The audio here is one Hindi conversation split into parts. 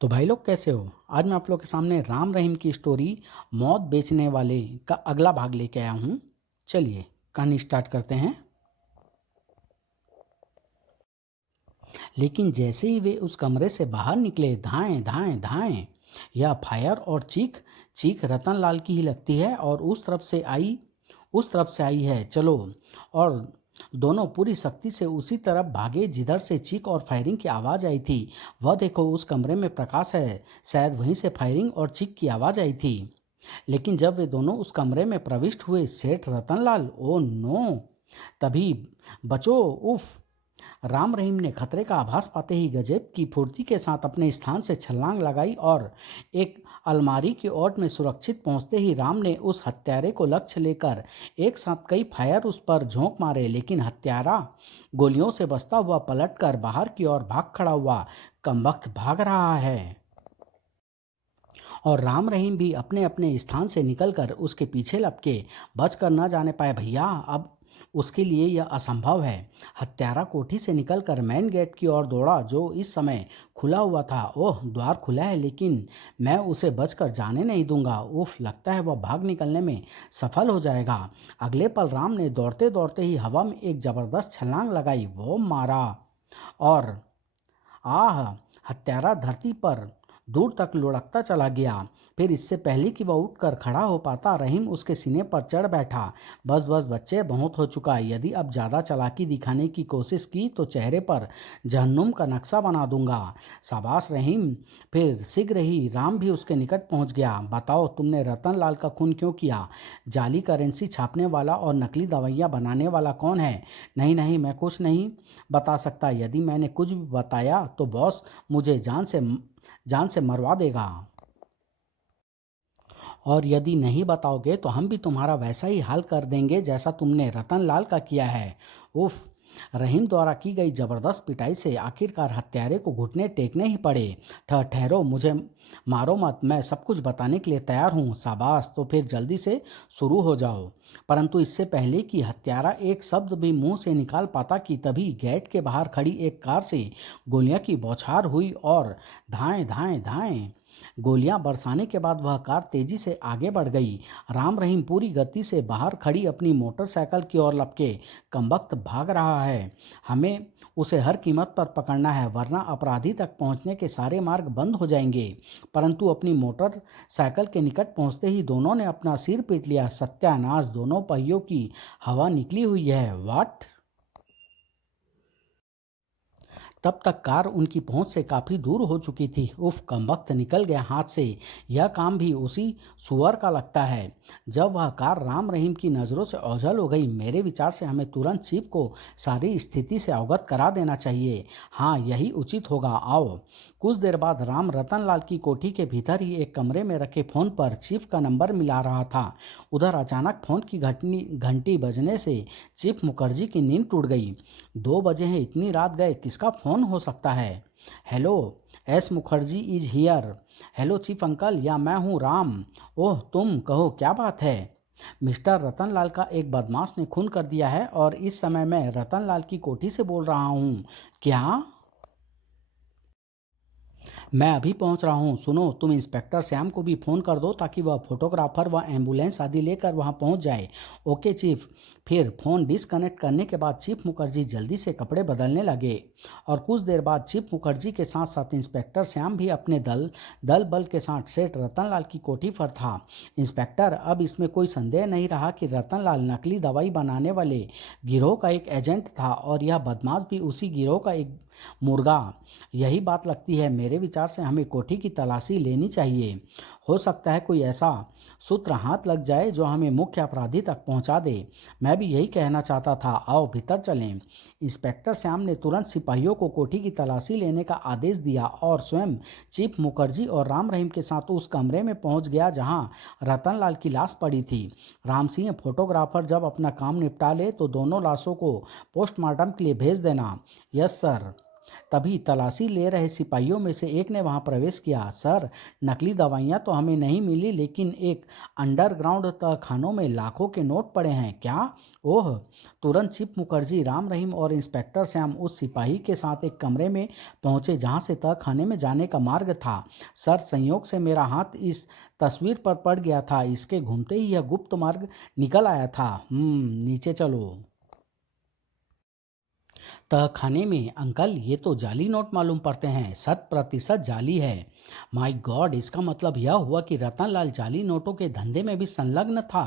तो भाई लोग कैसे हो। आज मैं आप लोग के सामने राम रहीम की स्टोरी मौत बेचने वाले का अगला भाग लेके आया हूँ। चलिए कहानी स्टार्ट करते हैं। लेकिन जैसे ही वे उस कमरे से बाहर निकले, धाएं धाएं धाएं, यह फायर और चीख चीख रतनलाल की ही लगती है और उस तरफ से आई है। चलो। और दोनों पूरी सख्ती से उसी तरफ भागे जिधर से चीख और फायरिंग की आवाज़ आई थी। वह देखो, उस कमरे में प्रकाश है, शायद वहीं से फायरिंग और चीख की आवाज़ आई थी। लेकिन जब वे दोनों उस कमरे में प्रविष्ट हुए, सेठ रतनलाल, ओ नो! तभी बचो! उफ! राम रहीम ने खतरे का आभास पाते ही गजेब की फुर्ती के साथ अपने स्थान से छलांग लगाई और एक अलमारी की ओट में सुरक्षित पहुंचते ही राम ने उस हत्यारे को लक्ष्य लेकर एक साथ कई फायर उस पर झोंक मारे। लेकिन हत्यारा गोलियों से बचता हुआ पलटकर बाहर की ओर भाग खड़ा हुआ कमबख्त भाग रहा है और राम रहीम भी अपने अपने स्थान से निकलकर उसके पीछे लपके। बचकर न जाने पाए भैया, अब उसके लिए यह असंभव है। हत्यारा कोठी से निकलकर मेन गेट की ओर दौड़ा, जो इस समय खुला हुआ था। ओह, द्वार खुला है, लेकिन मैं उसे बचकर जाने नहीं दूंगा। उफ, लगता है वह भाग निकलने में सफल हो जाएगा। अगले पल राम ने दौड़ते दौड़ते ही हवा में एक जबरदस्त छलांग लगाई, वो मारा और आह! हत्यारा धरती पर दूर तक लुढ़कता चला गया। फिर इससे पहले कि वह उठकर खड़ा हो पाता, रहीम उसके सीने पर चढ़ बैठा। बस बस बच्चे, बहुत हो चुका। यदि अब ज़्यादा चालाकी दिखाने की कोशिश की तो चेहरे पर जहन्नुम का नक्शा बना दूंगा। शाबाश रहीम! फिर शीघ्र ही राम भी उसके निकट पहुंच गया। बताओ, तुमने रतन लाल का खून क्यों किया? जाली करेंसी छापने वाला और नकली दवाइयाँ बनाने वाला कौन है? नहीं नहीं, मैं कुछ नहीं बता सकता। यदि मैंने कुछ भी बताया तो बॉस मुझे जान से मरवा देगा। और यदि नहीं बताओगे तो हम भी तुम्हारा वैसा ही हाल कर देंगे जैसा तुमने रतन लाल का किया है। उफ! रहीम द्वारा की गई जबरदस्त पिटाई से आखिरकार हत्यारे को घुटने टेकने ही पड़े। ठहरो, मुझे मारो मत, मैं सब कुछ बताने के लिए तैयार हूँ। शाबाश, तो फिर जल्दी से शुरू हो जाओ। परंतु इससे पहले कि हत्यारा एक शब्द भी मुंह से निकाल पाता कि तभी गेट के बाहर खड़ी एक कार से गोलियां की बौछार हुई और धाएं धाएं धाएं गोलियां बरसाने के बाद वह कार तेजी से आगे बढ़ गई। राम रहीम पूरी गति से बाहर खड़ी अपनी मोटरसाइकिल की ओर लपके। कमबख्त भाग रहा है। हमें उसे हर कीमत पर पकड़ना है, वरना अपराधी तक पहुंचने के सारे मार्ग बंद हो जाएंगे। परंतु अपनी मोटरसाइकिल के निकट पहुंचते ही दोनों ने अपना सिर पीट लिया। सत्यानाश! दोनों पहियों की हवा निकली हुई है। वाट! तब तक कार उनकी पहुंच से काफी दूर हो चुकी थी। उफ! कमबख्त निकल गया हाथ से। यह काम भी उसी सुअर का लगता है। जब वह कार राम रहीम की नज़रों से ओझल हो गई, मेरे विचार से हमें तुरंत चीफ को सारी स्थिति से अवगत करा देना चाहिए। हाँ, यही उचित होगा। आओ। कुछ देर बाद राम रतनलाल की कोठी के भीतर ही एक कमरे में रखे फोन पर चीफ का नंबर मिला रहा था। उधर अचानक फोन की घंटी बजने से चीफ मुखर्जी की नींद टूट गई। 2 बजे हैं, इतनी रात गए, किसका फोन हो सकता है? Hello, S Mukherjee is here. Hello chief uncle, या मैं हूँ राम। ओह, तुम कहो, क्या बात है? मिस्टर रतनलाल का एक बदमाश ने खून कर दिया है और इस समय मैं रतनलाल की कोठी से बोल रहा हूँ। क्या? मैं अभी पहुंच रहा हूं। सुनो, तुम इंस्पेक्टर श्याम को भी फ़ोन कर दो ताकि वह फोटोग्राफर व एम्बुलेंस आदि लेकर वहां पहुंच जाए। Okay chief. फिर फ़ोन डिस्कनेक्ट करने के बाद चीफ मुखर्जी जल्दी से कपड़े बदलने लगे और कुछ देर बाद चीफ मुखर्जी के साथ साथ इंस्पेक्टर श्याम भी अपने दल बल के साथ सेठ रतनलाल की कोठी पर था। इंस्पेक्टर, अब इसमें कोई संदेह नहीं रहा कि रतनलाल नकली दवाई बनाने वाले गिरोह का एक एजेंट था और यह बदमाश भी उसी गिरोह का एक मुर्गा। यही बात लगती है। मेरे विचार से हमें कोठी की तलाशी लेनी चाहिए। हो सकता है कोई ऐसा सूत्र हाथ लग जाए जो हमें मुख्य अपराधी तक पहुंचा दे। मैं भी यही कहना चाहता था। आओ भीतर चलें। इंस्पेक्टर श्याम ने तुरंत सिपाहियों को कोठी की तलाशी लेने का आदेश दिया और स्वयं चीफ मुखर्जी और राम रहीम के साथ उस कमरे में पहुंच गया जहां रतनलाल की लाश पड़ी थी। राम सिंह, फोटोग्राफर जब अपना काम निपटा ले तो दोनों लाशों को पोस्टमार्टम के लिए भेज देना। Yes sir. तभी तलाशी ले रहे सिपाहियों में से एक ने वहां प्रवेश किया। सर, नकली दवाइयां तो हमें नहीं मिली, लेकिन एक अंडरग्राउंड तहखानों में लाखों के नोट पड़े हैं। क्या? ओह! तुरंत चिप मुखर्जी, राम रहीम और इंस्पेक्टर श्याम उस सिपाही के साथ एक कमरे में पहुंचे जहां से तहखाने में जाने का मार्ग था। सर, संयोग से मेरा हाथ इस तस्वीर पर पड़ गया था, इसके घूमते ही यह गुप्त मार्ग निकल आया था। नीचे चलो। तहखाने में अंकल, ये तो जाली नोट मालूम पड़ते हैं, 100% जाली है। माय गॉड, इसका मतलब यह हुआ कि रतनलाल जाली नोटों के धंधे में भी संलग्न था।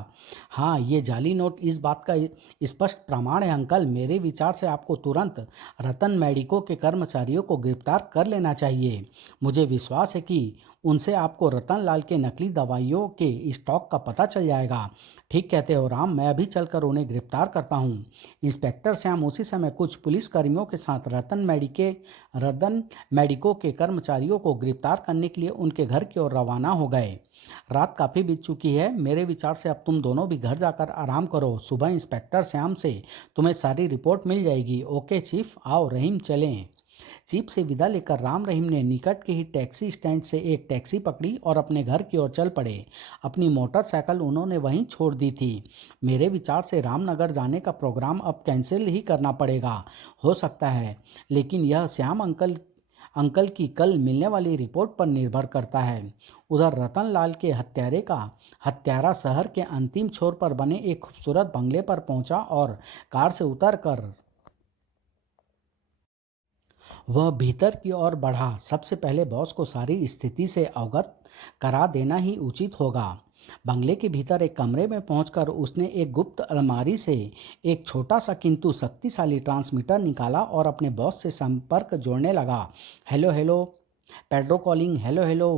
हाँ, ये जाली नोट इस बात का स्पष्ट प्रमाण है अंकल। मेरे विचार से आपको तुरंत रतन मेडिको के कर्मचारियों को गिरफ्तार कर लेना चाहिए। मुझे विश्वास है कि उनसे आपको रतनलाल के नकली दवाइयों के स्टॉक का पता चल जाएगा। ठीक कहते हो राम, मैं अभी चलकर उन्हें गिरफ्तार करता हूँ। इंस्पेक्टर श्याम उसी समय कुछ पुलिसकर्मियों के साथ रतन मेडिको के कर्मचारियों को गिरफ्तार करने के लिए उनके घर की ओर रवाना हो गए। रात काफ़ी बीत चुकी है। मेरे विचार से अब तुम दोनों भी घर जाकर आराम करो। सुबह इंस्पेक्टर श्याम से तुम्हें सारी रिपोर्ट मिल जाएगी। ओके चीफ, आओ रहीम चलें। जीप से विदा लेकर राम रहीम ने निकट के ही टैक्सी स्टैंड से एक टैक्सी पकड़ी और अपने घर की ओर चल पड़े। अपनी मोटरसाइकिल उन्होंने वहीं छोड़ दी थी। मेरे विचार से रामनगर जाने का प्रोग्राम अब कैंसिल ही करना पड़ेगा, हो सकता है, लेकिन यह श्याम अंकल की कल मिलने वाली रिपोर्ट पर निर्भर करता है। उधर रतनलाल के हत्यारा शहर के अंतिम छोर पर बने एक खूबसूरत बंगले पर पहुंचा और कार से उतरकर वह भीतर की ओर बढ़ा। सबसे पहले बॉस को सारी स्थिति से अवगत करा देना ही उचित होगा। बंगले के भीतर एक कमरे में पहुंचकर उसने एक गुप्त अलमारी से एक छोटा सा किंतु शक्तिशाली ट्रांसमीटर निकाला और अपने बॉस से संपर्क जोड़ने लगा। Hello hello, Pedro calling. Hello hello,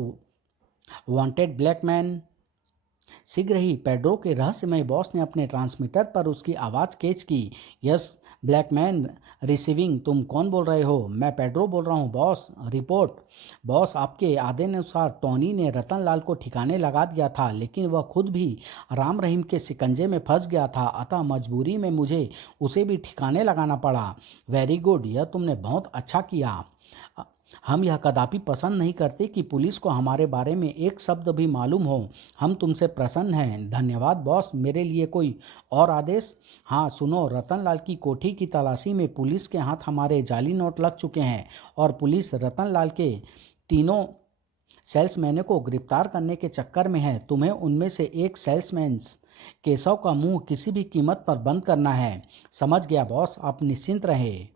wanted black man. शीघ्र ही पेड्रो के रहस्यमय बॉस ने अपने ट्रांसमीटर पर उसकी आवाज़ कैच की। Yes Blackman receiving. तुम कौन बोल रहे हो? मैं पेड्रो बोल रहा हूँ बॉस। रिपोर्ट। बॉस, आपके आदेशानुसार टोनी ने रतनलाल को ठिकाने लगा दिया था, लेकिन वह खुद भी राम रहीम के शिकंजे में फंस गया था, अतः मजबूरी में मुझे उसे भी ठिकाने लगाना पड़ा। वेरी गुड, यह तुमने बहुत अच्छा किया। हम यह कदापि पसंद नहीं करते कि पुलिस को हमारे बारे में एक शब्द भी मालूम हो। हम तुमसे प्रसन्न हैं। धन्यवाद बॉस। मेरे लिए कोई और आदेश? हाँ सुनो, रतनलाल की कोठी की तलाशी में पुलिस के हाथ हमारे जाली नोट लग चुके हैं और पुलिस रतनलाल के तीनों सेल्समैनों को गिरफ्तार करने के चक्कर में है। तुम्हें उनमें से एक सेल्समैन केशव का मुंह किसी भी कीमत पर बंद करना है। समझ गया बॉस, आप निश्चिंत रहे।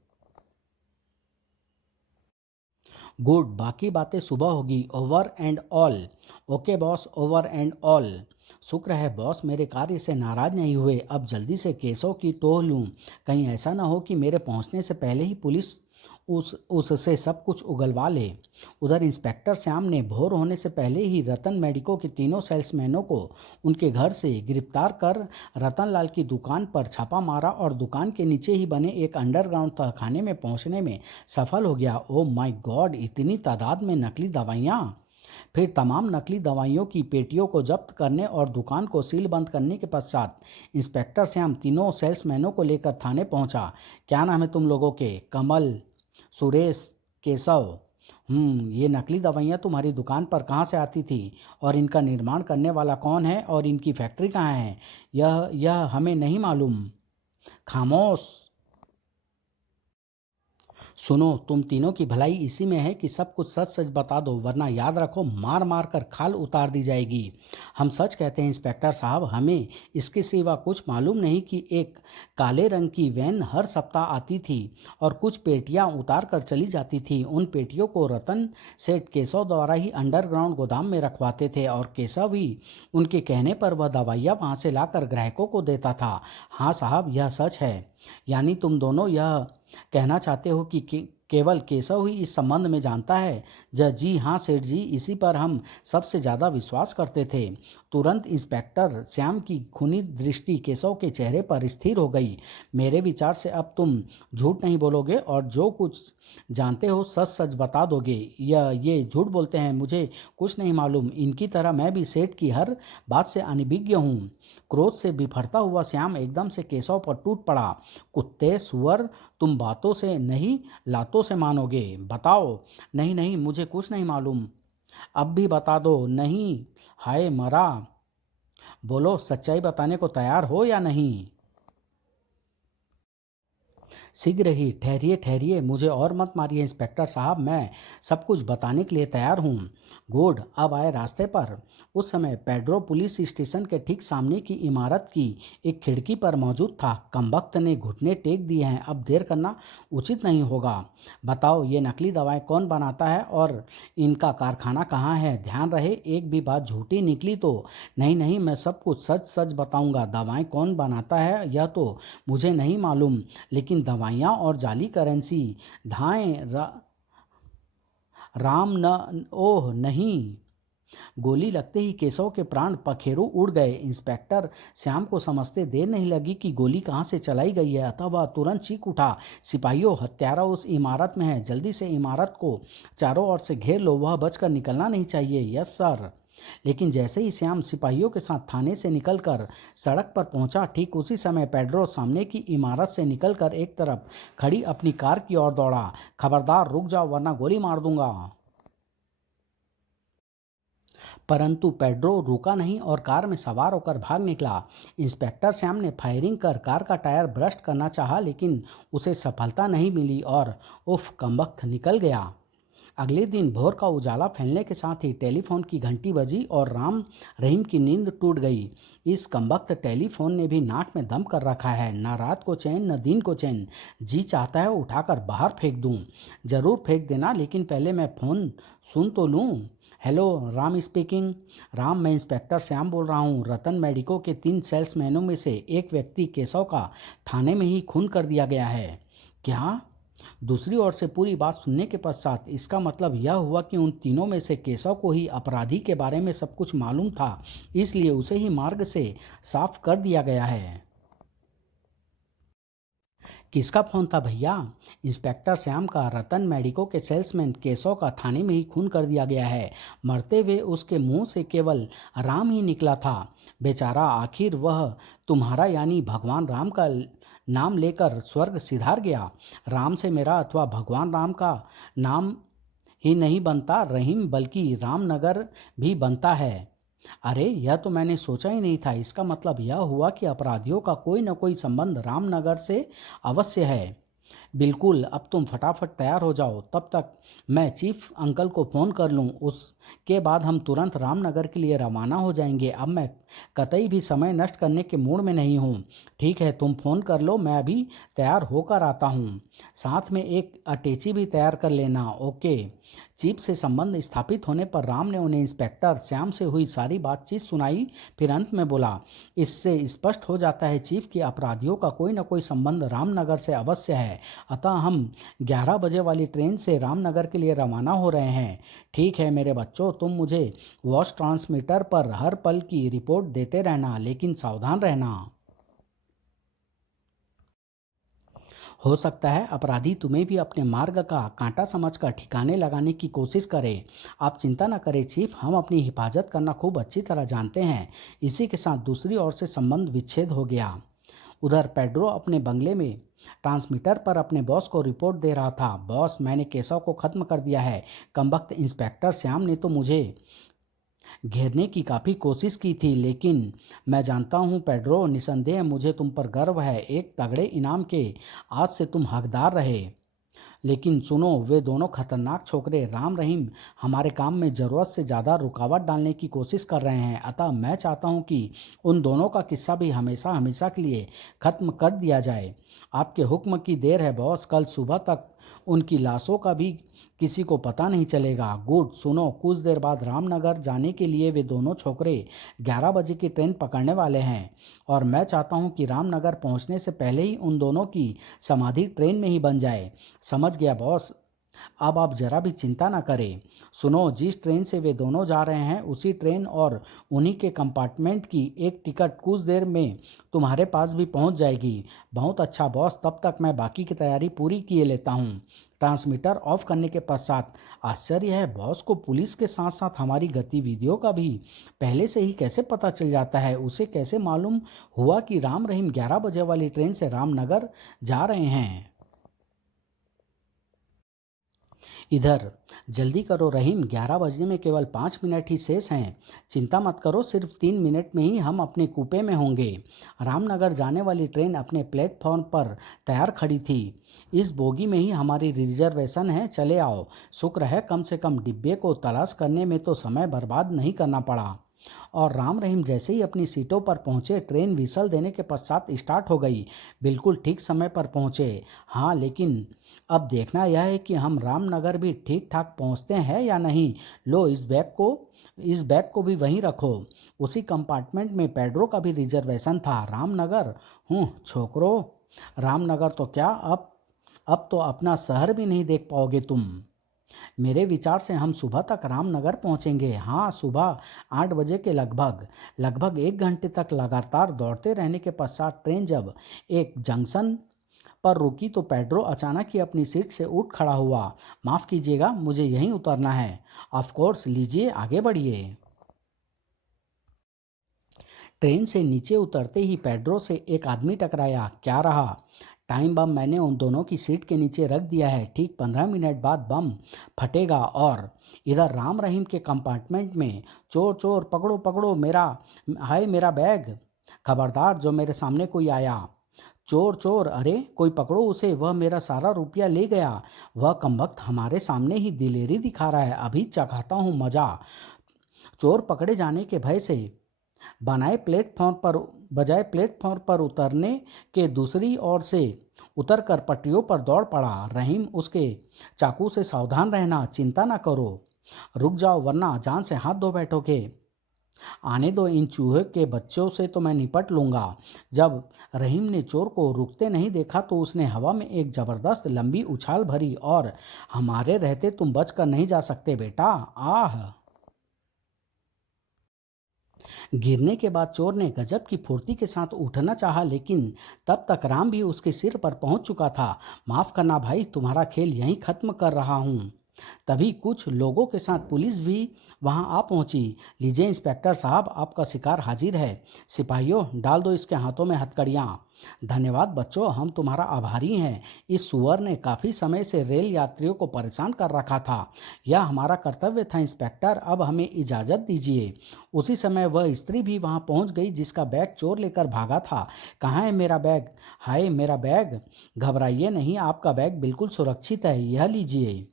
गुड, बाकी बातें सुबह होगी। Over and all. Okay boss, over and all. शुक्र है बॉस मेरे कार्य से नाराज नहीं हुए। अब जल्दी से केसों की टोह लूँ। कहीं ऐसा ना हो कि मेरे पहुंचने से पहले ही पुलिस उससे सब कुछ उगलवा ले। उधर इंस्पेक्टर श्याम ने भोर होने से पहले ही रतन मेडिको के तीनों सेल्समैनों को उनके घर से गिरफ्तार कर रतनलाल की दुकान पर छापा मारा और दुकान के नीचे ही बने एक अंडरग्राउंड तहखाने में पहुंचने में सफल हो गया। ओह माय गॉड, इतनी तादाद में नकली दवाइयाँ! फिर तमाम नकली दवाइयों की पेटियों को जब्त करने और दुकान को सील बंद करने के पश्चात इंस्पेक्टर श्याम तीनों सेल्समैनों को लेकर थाने पहुंचा। क्या नाम है तुम लोगों के? कमल, सुरेश, केशव। ये नकली दवाइयाँ तुम्हारी दुकान पर कहाँ से आती थी और इनका निर्माण करने वाला कौन है और इनकी फैक्ट्री कहाँ है? यह हमें नहीं मालूम। खामोश। सुनो, तुम तीनों की भलाई इसी में है कि सब कुछ सच सच बता दो, वरना याद रखो मार मार कर खाल उतार दी जाएगी। हम सच कहते हैं इंस्पेक्टर साहब, हमें इसके सिवा कुछ मालूम नहीं कि एक काले रंग की वैन हर सप्ताह आती थी और कुछ पेटियां उतार कर चली जाती थी। उन पेटियों को रतन सेठ केशव द्वारा ही अंडरग्राउंड गोदाम में रखवाते थे और केशव ही उनके कहने पर वह दवाइयाँ वहाँ से लाकर ग्राहकों को देता था। हाँ साहब, यह सच है। यानी तुम दोनों यह कहना चाहते हो कि केवल केशव ही इस संबंध में जानता है? जी हाँ सेठ जी, इसी पर हम सबसे ज़्यादा विश्वास करते थे। तुरंत इंस्पेक्टर श्याम की खूनी दृष्टि केशव के चेहरे पर स्थिर हो गई। मेरे विचार से अब तुम झूठ नहीं बोलोगे और जो कुछ जानते हो सच सच बता दोगे या ये झूठ बोलते हैं? मुझे कुछ नहीं मालूम। इनकी तरह मैं भी सेठ की हर बात से अनभिज्ञ हूँ। क्रोध से बिफरता हुआ श्याम एकदम से केशव पर टूट पड़ा। कुत्ते सुअर, तुम बातों से नहीं लातों से मानोगे। बताओ। नहीं नहीं, मुझे कुछ नहीं मालूम। अब भी बता दो। नहीं। हाय मरा। बोलो, सच्चाई बताने को तैयार हो या नहीं? शीघ्र ही। ठहरिए ठहरिए, मुझे और मत मारिए इंस्पेक्टर साहब, मैं सब कुछ बताने के लिए तैयार हूँ। गुड। अब आए रास्ते पर। उस समय पेड्रो पुलिस स्टेशन के ठीक सामने की इमारत की एक खिड़की पर मौजूद था। कमबख्त ने घुटने टेक दिए हैं। अब देर करना उचित नहीं होगा। बताओ, ये नकली दवाएं कौन बनाता है और इनका कारखाना कहाँ है? ध्यान रहे, एक भी बात झूठी निकली तो। नहीं नहीं, मैं सब कुछ सच सच बताऊंगा। दवाएं कौन बनाता है यह तो मुझे नहीं मालूम, लेकिन दवाइयाँ और जाली करेंसी राम न। ओह नहीं। गोली लगते ही केशव के प्राण पखेरु उड़ गए। इंस्पेक्टर श्याम को समझते देर नहीं लगी कि गोली कहाँ से चलाई गई है, अतः वह तुरंत चीख उठा, सिपाहियों, हत्यारा उस इमारत में है। जल्दी से इमारत को चारों ओर से घेर लो। वह बचकर निकलना नहीं चाहिए। Yes sir. लेकिन जैसे ही श्याम सिपाहियों के साथ थाने से निकलकर सड़क पर पहुंचा, ठीक उसी समय पेड्रो सामने की इमारत से निकलकर एक तरफ खड़ी अपनी कार की ओर दौड़ा। खबरदार रुक जाओ वरना गोली मार दूंगा। परंतु पेड्रो रुका नहीं और कार में सवार होकर भाग निकला। इंस्पेक्टर श्याम ने फायरिंग कर कार का टायर ब्रस्ट करना चाहा, लेकिन उसे सफलता नहीं मिली और उफ, कमबख्त निकल गया। अगले दिन भोर का उजाला फैलने के साथ ही टेलीफोन की घंटी बजी और राम रहीम की नींद टूट गई। इस कमबख्त टेलीफोन ने भी नाक में दम कर रखा है। न रात को चैन न दिन को चैन। जी चाहता है उठाकर बाहर फेंक दूं। जरूर फेंक देना, लेकिन पहले मैं फ़ोन सुन तो लूं। Hello, Ram speaking. राम, मैं इंस्पेक्टर श्याम बोल रहा हूँ। रतन मेडिको के 3 सेल्समैनों में से एक व्यक्ति केशव का थाने में ही खून कर दिया गया है। क्या? दूसरी ओर से पूरी बात सुनने के पश्चात इसका मतलब यह हुआ कि उन तीनों में से केशव को ही अपराधी के बारे में सब कुछ मालूम था, इसलिए उसे ही मार्ग से साफ कर दिया गया है। किसका फोन था भैया? इंस्पेक्टर श्याम का रतन मेडिको के सेल्समैन केशव का थाने में ही खून कर दिया गया है। मरते हुए उसके मुंह से केवल राम ही निकला था। बेचारा, आखिर वह तुम्हारा यानी भगवान राम का नाम लेकर स्वर्ग सिधार गया। राम से मेरा अथवा भगवान राम का नाम ही नहीं बनता रहीम, बल्कि रामनगर भी बनता है। अरे, यह तो मैंने सोचा ही नहीं था। इसका मतलब यह हुआ कि अपराधियों का कोई न कोई संबंध रामनगर से अवश्य है। बिल्कुल। अब तुम फटाफट तैयार हो जाओ, तब तक मैं चीफ अंकल को फ़ोन कर लूँ। उसके बाद हम तुरंत रामनगर के लिए रवाना हो जाएंगे। अब मैं कतई भी समय नष्ट करने के मूड में नहीं हूँ। ठीक है, तुम फ़ोन कर लो, मैं अभी तैयार होकर आता हूँ। साथ में एक अटैची भी तैयार कर लेना। ओके। चीफ से संबंध स्थापित होने पर राम ने उन्हें इंस्पेक्टर श्याम से हुई सारी बातचीत सुनाई। फिर अंत में बोला, इससे स्पष्ट हो जाता है चीफ कि अपराधियों का कोई न कोई संबंध रामनगर से अवश्य है। अतः हम 11 बजे वाली ट्रेन से रामनगर के लिए रवाना हो रहे हैं। ठीक है मेरे बच्चों, तुम मुझे वॉइस ट्रांसमीटर पर हर पल की रिपोर्ट देते रहना, लेकिन सावधान रहना। हो सकता है अपराधी तुम्हें भी अपने मार्ग का कांटा समझकर ठिकाने लगाने की कोशिश करे। आप चिंता न करें चीफ, हम अपनी हिफाजत करना खूब अच्छी तरह जानते हैं। इसी के साथ दूसरी ओर से संबंध विच्छेद हो गया। उधर पेड्रो अपने बंगले में ट्रांसमीटर पर अपने बॉस को रिपोर्ट दे रहा था। बॉस, मैंने केशव को खत्म कर दिया है। कमबख्त इंस्पेक्टर श्याम ने तो मुझे घेरने की काफ़ी कोशिश की थी, लेकिन मैं जानता हूँ पेड्रो, निसंदेह मुझे तुम पर गर्व है। एक तगड़े इनाम के आज से तुम हकदार रहे। लेकिन सुनो, वे दोनों खतरनाक छोकरे राम रहीम हमारे काम में ज़रूरत से ज़्यादा रुकावट डालने की कोशिश कर रहे हैं। अतः मैं चाहता हूँ कि उन दोनों का किस्सा भी हमेशा हमेशा के लिए ख़त्म कर दिया जाए। आपके हुक्म की देर है बॉस। कल सुबह तक उनकी लाशों का भी किसी को पता नहीं चलेगा। गुड। सुनो, कुछ देर बाद रामनगर जाने के लिए वे दोनों छोकरे 11 बजे की ट्रेन पकड़ने वाले हैं और मैं चाहता हूं कि रामनगर पहुंचने से पहले ही उन दोनों की समाधि ट्रेन में ही बन जाए। समझ गया बॉस। अब आप जरा भी चिंता ना करें। सुनो, जिस ट्रेन से वे दोनों जा रहे हैं उसी ट्रेन और उन्हीं के कंपार्टमेंट की एक टिकट कुछ देर में तुम्हारे पास भी पहुंच जाएगी। बहुत अच्छा बॉस, तब तक मैं बाकी की तैयारी पूरी किए लेता हूँ। ट्रांसमीटर ऑफ करने के पश्चात आश्चर्य है, बॉस को पुलिस के साथ साथ हमारी गतिविधियों का भी पहले से ही कैसे पता चल जाता है? उसे कैसे मालूम हुआ कि राम रहीम 11 बजे वाली ट्रेन से रामनगर जा रहे हैं? इधर जल्दी करो रहीम, 11 बजने में केवल 5 मिनट ही शेष हैं। चिंता मत करो, सिर्फ 3 मिनट में ही हम अपने कूपे में होंगे। रामनगर जाने वाली ट्रेन अपने प्लेटफॉर्म पर तैयार खड़ी थी। इस बोगी में ही हमारी रिजर्वेशन है, चले आओ। शुक्र है कम से कम डिब्बे को तलाश करने में तो समय बर्बाद नहीं करना पड़ा। और राम रहीम जैसे ही अपनी सीटों पर पहुंचे, ट्रेन व्हिसल देने के पश्चात स्टार्ट हो गई। बिल्कुल ठीक समय पर पहुंचे। हाँ, लेकिन अब देखना यह है कि हम रामनगर भी ठीक ठाक पहुंचते हैं या नहीं। लो, इस बैग को भी वहीं रखो। उसी कंपार्टमेंट में पेड्रो का भी रिजर्वेशन था। रामनगर? छोकरो, रामनगर तो क्या, अब तो अपना शहर भी नहीं देख पाओगे तुम। मेरे विचार से हम सुबह तक रामनगर पहुंचेंगे। हाँ, सुबह 8 बजे के लगभग। लगभग 1 घंटे तक लगातार दौड़ते रहने के पश्चात ट्रेन जब एक जंक्शन पर रुकी तो पेड्रो अचानक ही अपनी सीट से उठ खड़ा हुआ। माफ़ कीजिएगा, मुझे यहीं उतरना है। ऑफ कोर्स, लीजिए, आगे बढ़िए। ट्रेन से नीचे उतरते ही पेड्रो से एक आदमी टकराया। क्या रहा? टाइम बम मैंने उन दोनों की सीट के नीचे रख दिया है। ठीक 15 मिनट बाद बम फटेगा। और इधर राम रहीम के कंपार्टमेंट में चोर चोर, पकड़ो पकड़ो मेरा, हाय मेरा बैग। खबरदार जो मेरे सामने कोई आया। चोर चोर, अरे कोई पकड़ो उसे, वह मेरा सारा रुपया ले गया। वह कमबख्त हमारे सामने ही दिलेरी दिखा रहा है, अभी चखाता हूँ मजा। चोर पकड़े जाने के भय से बजाय प्लेटफॉर्म पर उतरने के दूसरी ओर से उतरकर पटरियों पर दौड़ पड़ा। रहीम, उसके चाकू से सावधान रहना, चिंता ना करो। रुक जाओ वरना जान से हाथ धो बैठोगे। आने दो, इन चूहे के बच्चों से तो मैं निपट लूंगा। जब रहीम ने चोर को रुकते नहीं देखा तो उसने हवा में एक जबरदस्त लंबी उछाल भरी और हमारे रहते तुम बच कर नहीं जा सकते बेटा। आह! गिरने के बाद चोर ने गजब की फुर्ती के साथ उठना चाहा, लेकिन तब तक राम भी उसके सिर पर पहुंच चुका था। माफ करना भाई, तुम्हारा खेल यहीं खत्म कर रहा हूं। तभी कुछ लोगों के साथ पुलिस भी वहां आ पहुंची। लीजिए इंस्पेक्टर साहब, आपका शिकार हाजिर है। सिपाहियों, डाल दो इसके हाथों में हथकड़ियां। धन्यवाद बच्चों, हम तुम्हारा आभारी हैं। इस सुअर ने काफ़ी समय से रेल यात्रियों को परेशान कर रखा था। यह हमारा कर्तव्य था इंस्पेक्टर, अब हमें इजाज़त दीजिए। उसी समय वह स्त्री भी वहां पहुंच गई जिसका बैग चोर लेकर भागा था। कहाँ है मेरा बैग? हाय मेरा बैग! घबराइए नहीं, आपका बैग बिल्कुल सुरक्षित है, यह लीजिए।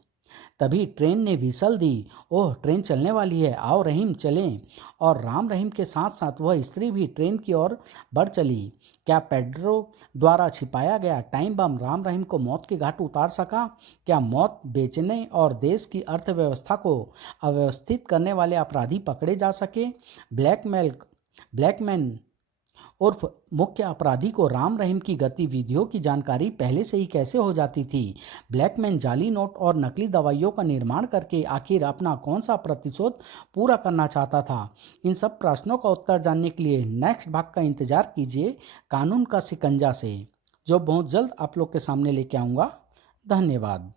तभी ट्रेन ने व्हिसल दी। ओह, ट्रेन चलने वाली है, आओ रहीम चलें। और राम रहीम के साथ साथ वह स्त्री भी ट्रेन की ओर बढ़ चली। क्या पेड्रो द्वारा छिपाया गया टाइम बम राम रहीम को मौत के घाट उतार सका? क्या मौत बेचने और देश की अर्थव्यवस्था को अव्यवस्थित करने वाले अपराधी पकड़े जा सके? ब्लैकमैन उर्फ मुख्य अपराधी को राम रहीम की गतिविधियों की जानकारी पहले से ही कैसे हो जाती थी? ब्लैकमैन जाली नोट और नकली दवाइयों का निर्माण करके आखिर अपना कौन सा प्रतिशोध पूरा करना चाहता था? इन सब प्रश्नों का उत्तर जानने के लिए नेक्स्ट भाग का इंतजार कीजिए कानून का शिकंजा से, जो बहुत जल्द आप लोग के सामने लेके आऊँगा। धन्यवाद।